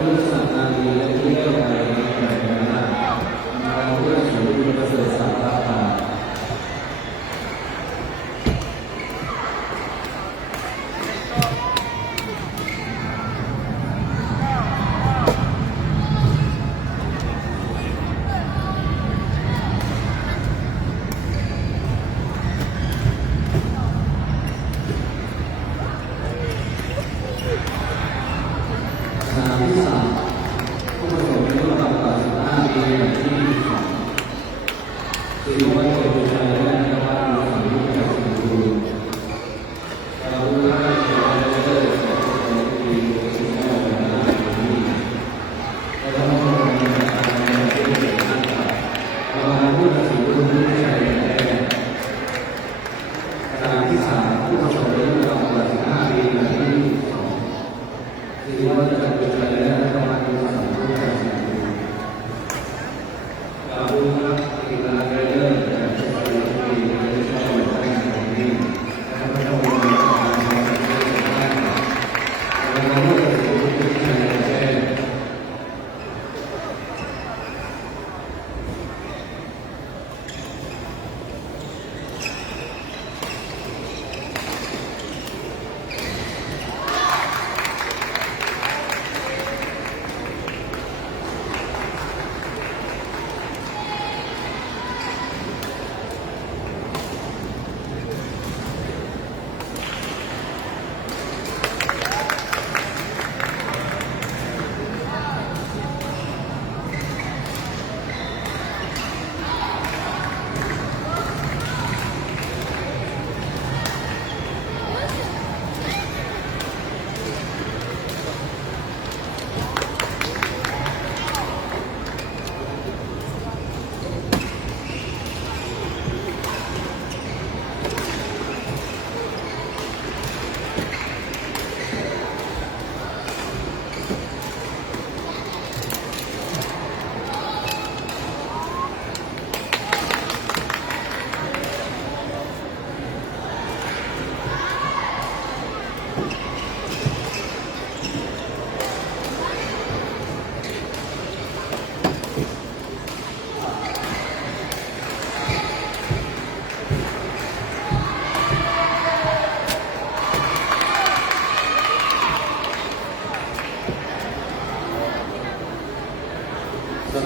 ที่สถานีแส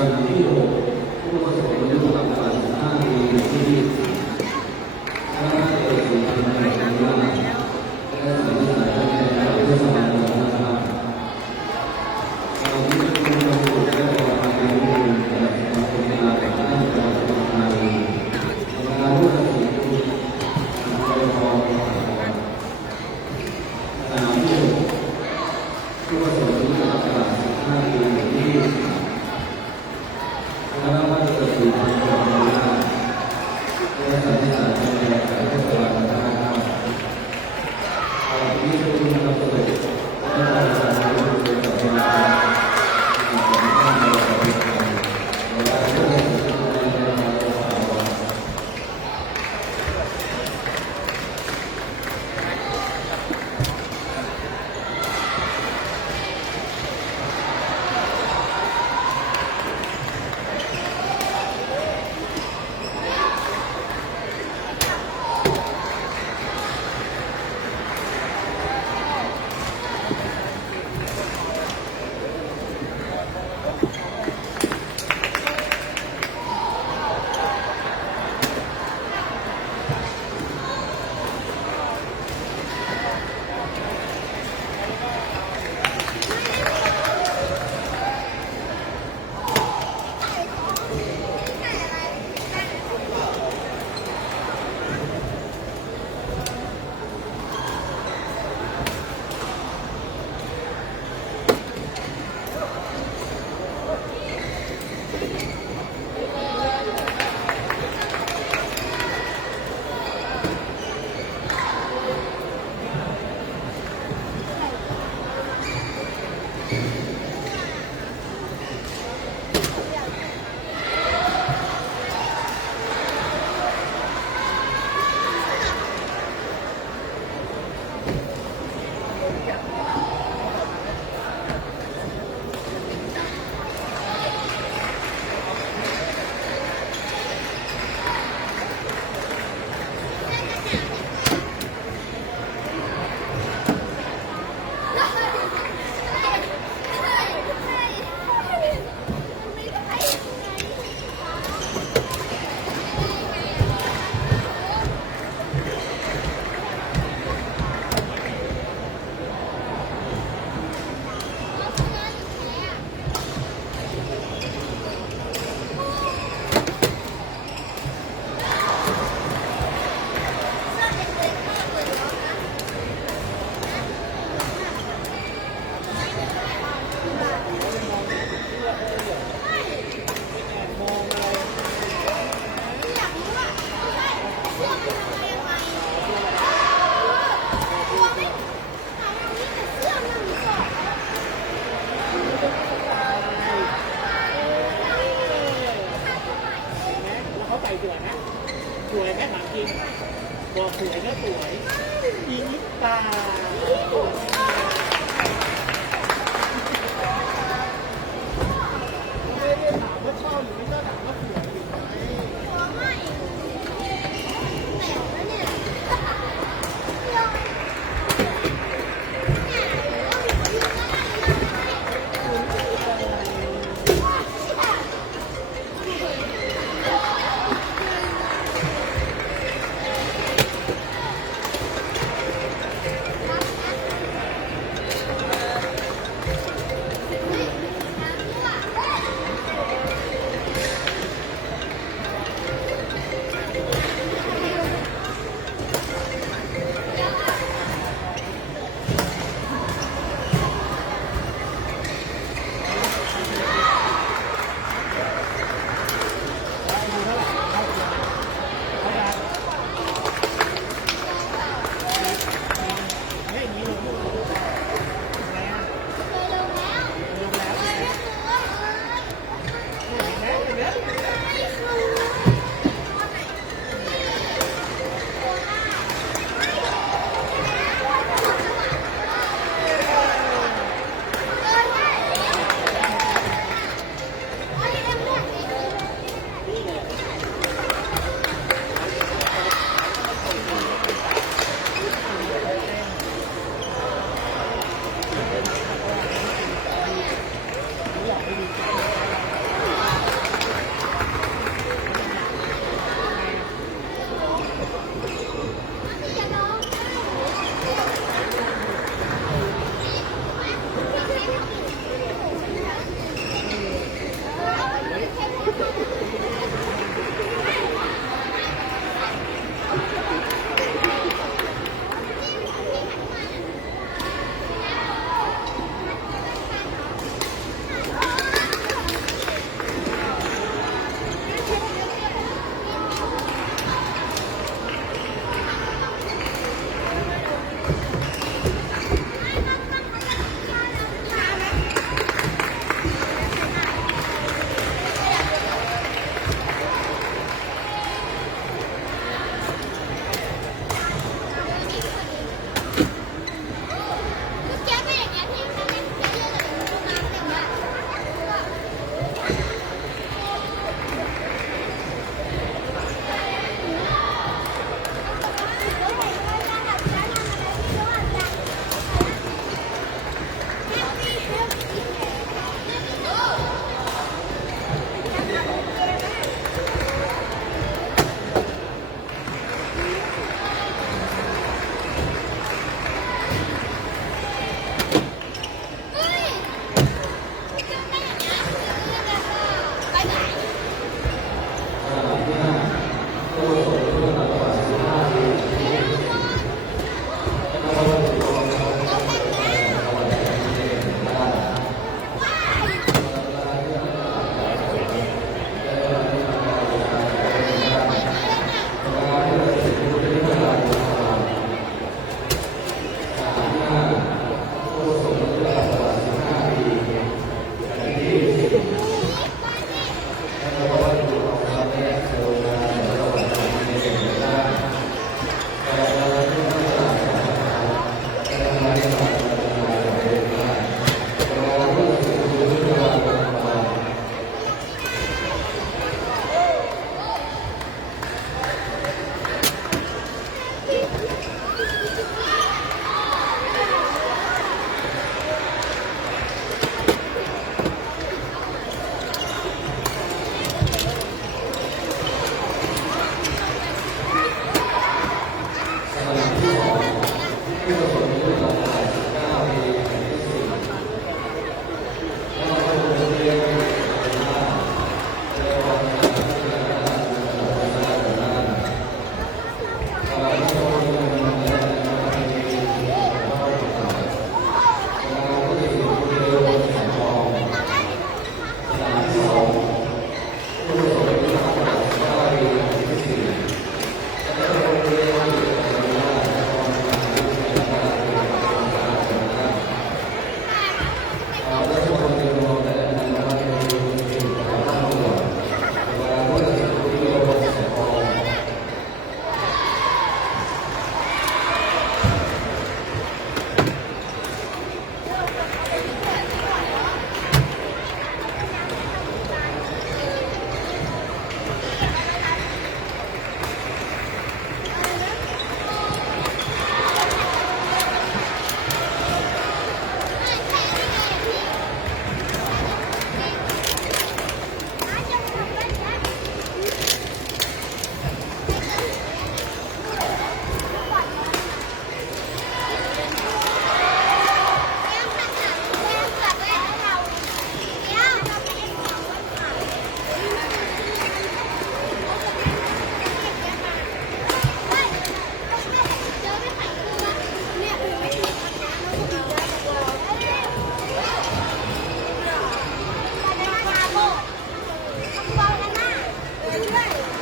はい。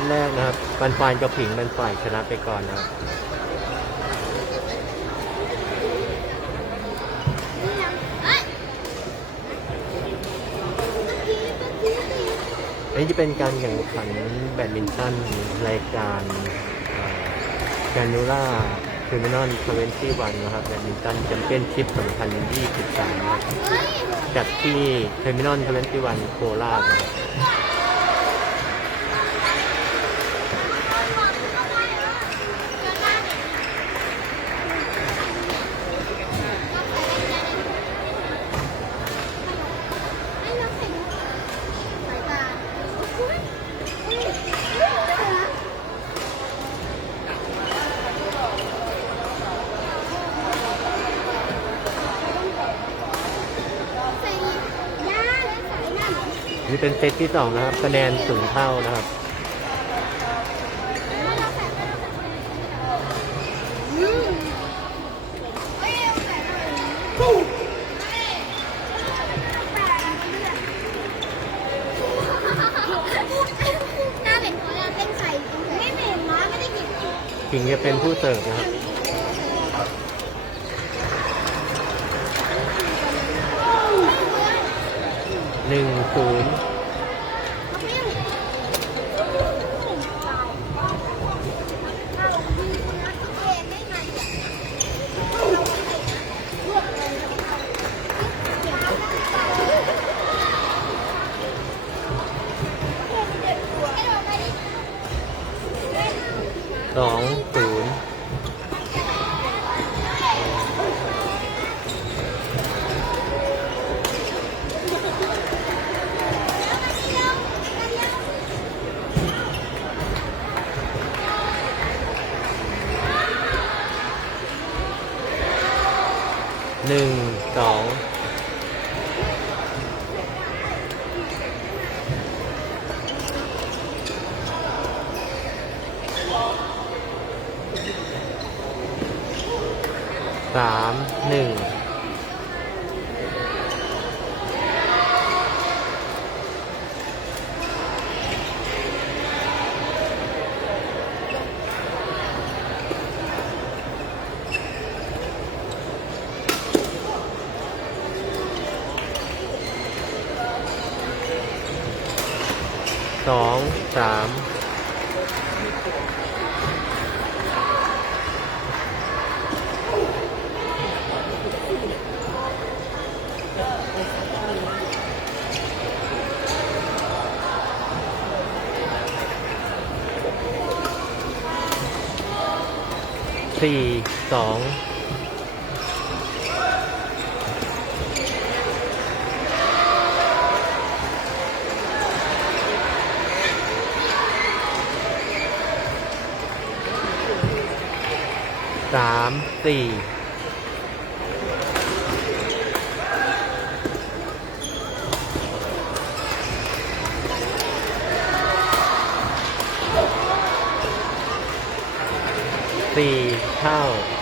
ตแรกนะครับบันฟานกับผิงบันฝ่ายชนะไปก่อนนะครับอันนี้จะเป็นการแข่งขันแบดมินตันรายการกรนูล่าเทอร์มินอลทเวนตี้วันนะครับแบดมินตันแชมเปี้ยนชิพ2023นะครับจัดที่เทอร์มินอลทเวนตี้วันโคราชนะครับ นี่ เซตที่สองนะครับ คะแนนสูงเท่านะครับหน้าเป็นคนเต้นใส่ไม่เป็นม้าไม่ได้กินผิงจะเป็นผู้เสิร์ฟนะครับหนึ่งศูนย์สองศูนย์ หนึ่งสองสามหนึ่งสองสาม สี่สองสามสี่สี่ เ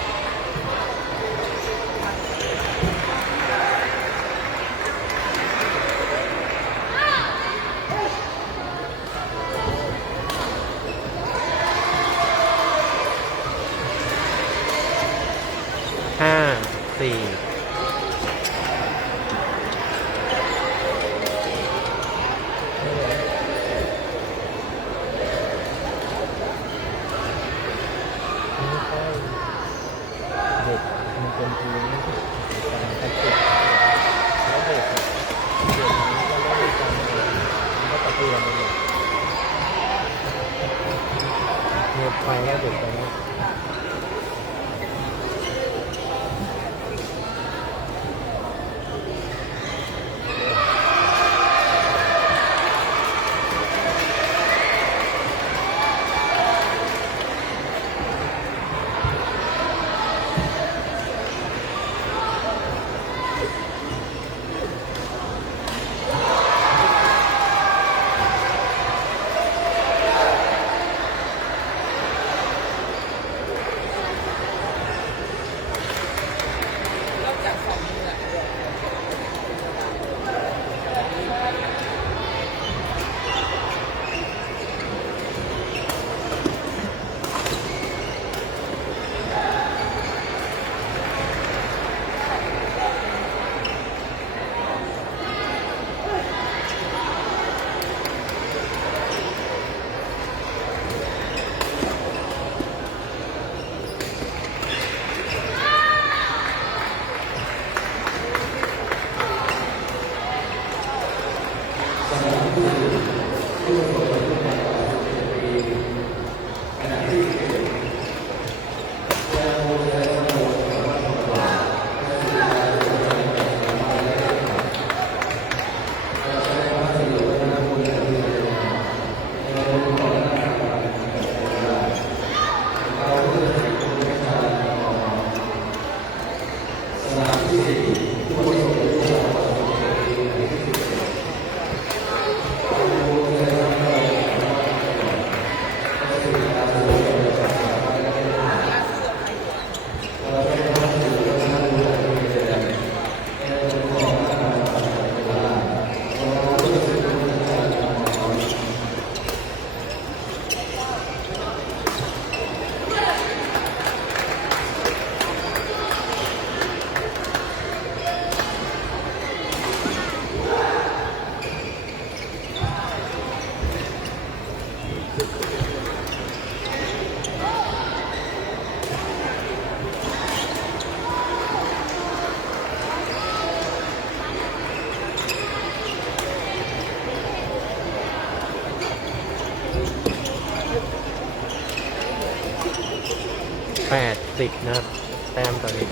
80 นะครับ แต้มต่อนี้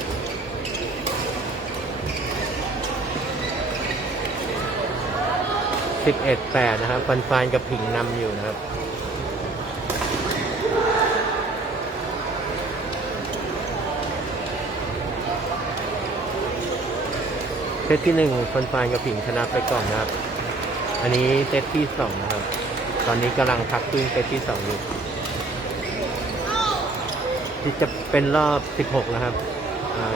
สิบเอ็ดแปดนะครับ ฟันฟานกับผิงนำอยู่นะครับเซตที่หนึ่งฟันฟานกับผิงชนะไปก่อนนะครับ อันนี้เซตที่สองนะครับ ตอนนี้กำลังพักขึ้นเซตที่สองอยู่ จะเป็นรอบ 16 นะครับอ่า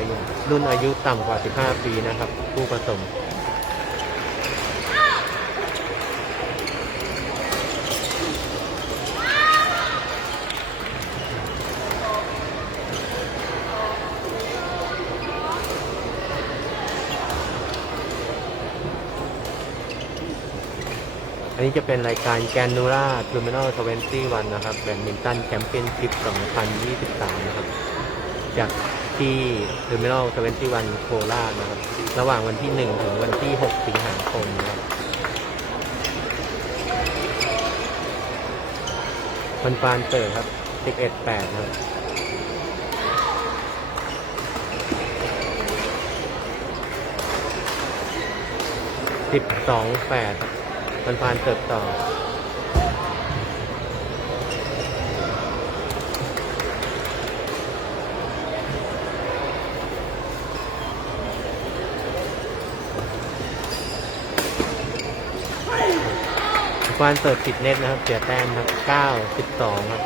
รุ่นอายุต่ำกว่า 15 ปีนะครับ ผู้ผสม อันนี้จะเป็นรายการแกนนูราทูมินอลทเวนตี้วันนะครับแบดมินตันแชมเปี้ยนชิพ 2023 นะครับ จากที่ทูมินอลทเวนตี้วันโคราชนะครับ ระหว่างวันที่ 1 ถึงวันที่ 6 สิงหาคมนะครับฟันฟานเปิดครับ 11-8 นะครับสิบสองแปด มันพานเติบต่อฟานเปิดติดเน็ตนะครับเสียแต้มครับเก้าสิบสองครับ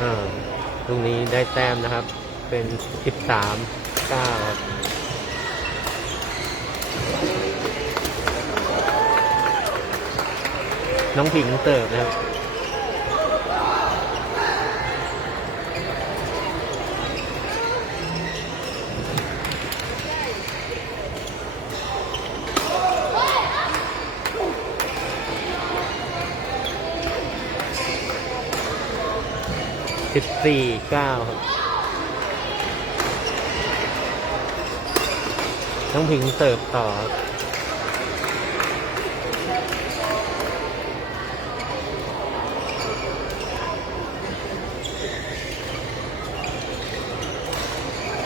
อ่าตรงนี้ได้ แต้มนะครับ เป็น 13 9ครับน้องผิงเติบนะครับ สิบสี่เก้าครับน้องผิงเสิร์ฟต่อ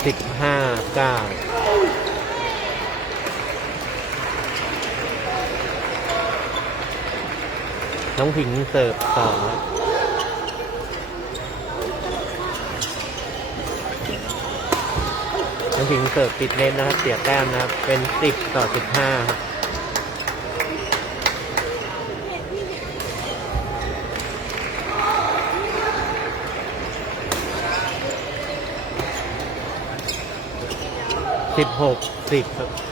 สิบห้าเก้าน้องผิงเสิร์ฟต่อครับ น้ำพิงเสิร์ฟติดเน็ตนะครับ เสียแต้มนะครับ เป็น 10 ต่อ 15ครับสิบหกสิบครับ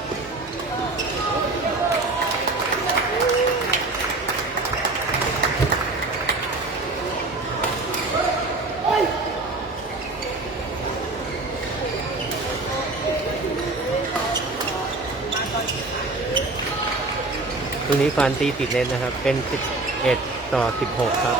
ตรงนี้ฟานตีติดเลนนะครับ เป็น 11 ต่อ 16 ครับ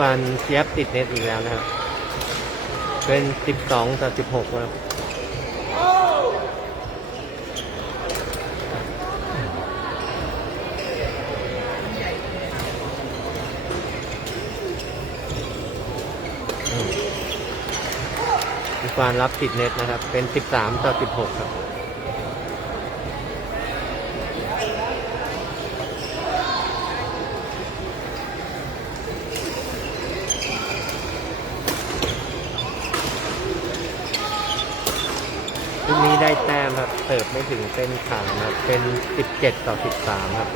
ฟันเชียบติดเน็ตอีกแล้วนะครับ เป็น 12ต่อ16ครับมมีฟานรับติดเน็ตนะครับ เป็น 13ต่อ16 ครับ ลูกนี้ได้แต้มครับเสิร์ฟไม่ถึงเส้นขานะครับ เป็น 17 ต่อ 13 ครับ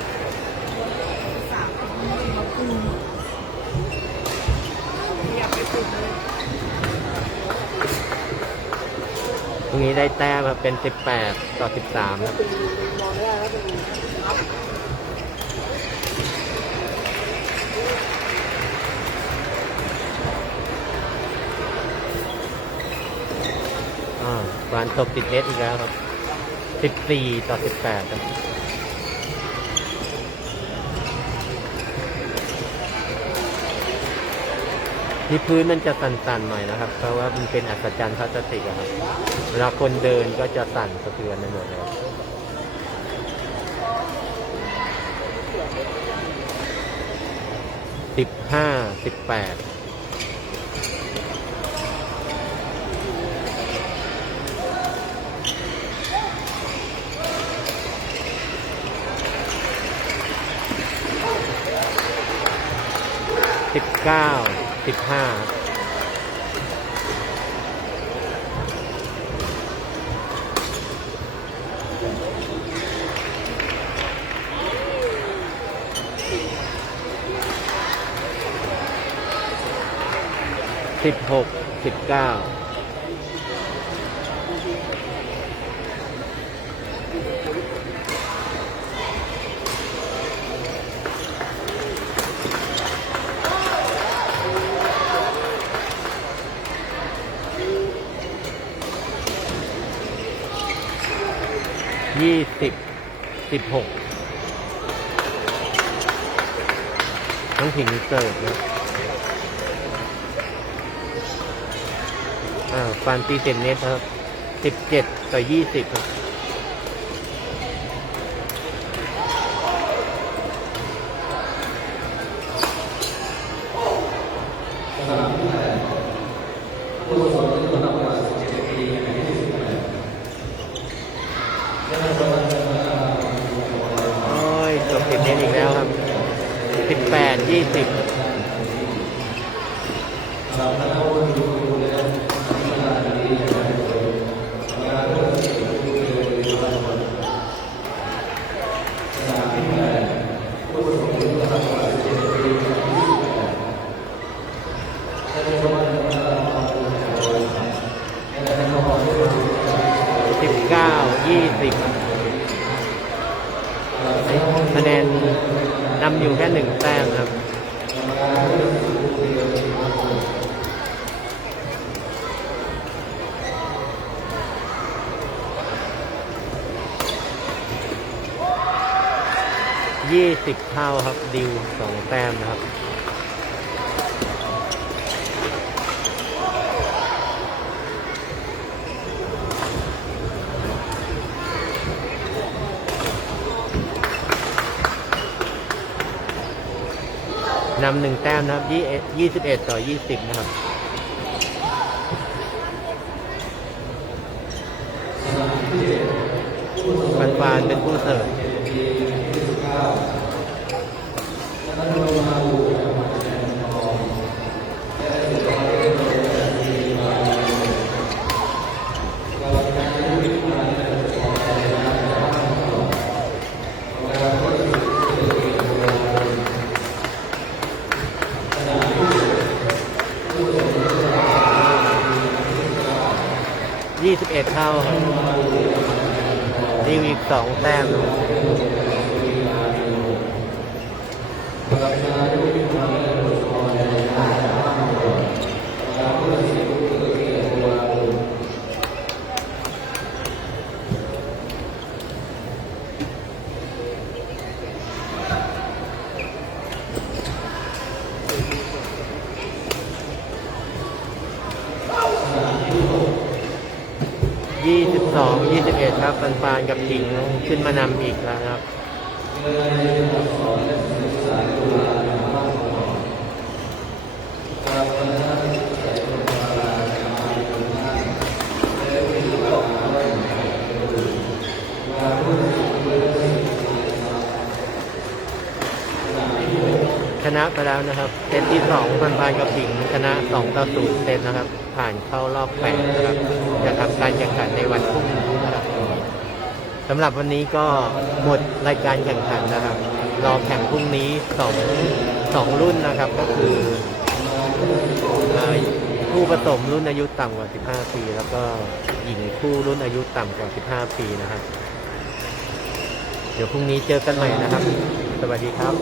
ตรงนี้ได้แต้มครับ เป็น 18 ต่อ 13 ครับมองไม่ได้แล้วเป็นอ่าฟานตบติดเน็ตอีกแล้วครับ 14ต่อ18ครับที่พื้นมันจะสั่นๆหน่อยนะครับ เพราะว่ามันเป็นอัศจรรย์พลาสติกครับเวลาคนเดินก็จะสั่นสะเทือนไปหมดเลยสิบห้าสิบแปด สิบเก้าสิบห้าสิบหกสิบเก้า ยี่สิบสิบหกน้องถิงเสิร์ฟนะอ่าฟันตีเต็มเนสครับสิบเจ็ดต่อยี่สิบครับ สนามที่แปดผู้สอนที่ระดับกว่า17ปีในที่สิบแปดได้รับรางวัล โอ้ยจบสิบเน็ตอีกแล้วครับ สิบแปด ยี่สิบ เราได้เข้าร่วมดูและทำงานดีอย่างไรโดยทำงานเพื่อสิ่งที่ดีโดยทุกคนสนามที่แปดผู้สอนที่ระดับกว่า17ปีในที่สิบแปดได้รับรางวัลโดยและได้เข้าร่วมดู สิบเก้า ยี่สิบคะแนนนำอยู่แค่หนึ่งแต้มครับ ยี่สิ บเท่าครับ ดิวสองแต้มนะครับนำหนึ่งแต้มนะครับยี่สิบเอ็ดต่อยี่สิบนะครับฟันฟานเป็นผู้เสิร์ฟ ยี่สิบเท่าครับดีวีกสองแต้ม ยี่สิบสองยี่สิบเอ็ดครับปันปานกับถิงขึ้นมานำอีกแล้วครับชนะไปแล้วนะครับ เซตที่สองปันปานกับถิงชนะสองต่อศูนย์เซตนะครับ ผ่านเข้ารอบแปดนะครับจะทำการแข่งขันในวันพรุ่งนี้นะครับสำหรับวันนี้ก็หมดรายการแข่งขันนะครับ รอแข่งพรุ่งนี้สองสองรุ่นนะครับก็คือเอ่อคู่ผสมรุ่นอายุต่ำกว่า 15 ปี แล้วก็หญิงคู่รุ่นอายุต่ำกว่า 15 ปีนะครับ เดี๋ยวพรุ่งนี้เจอกันใหม่นะครับ สวัสดีครับ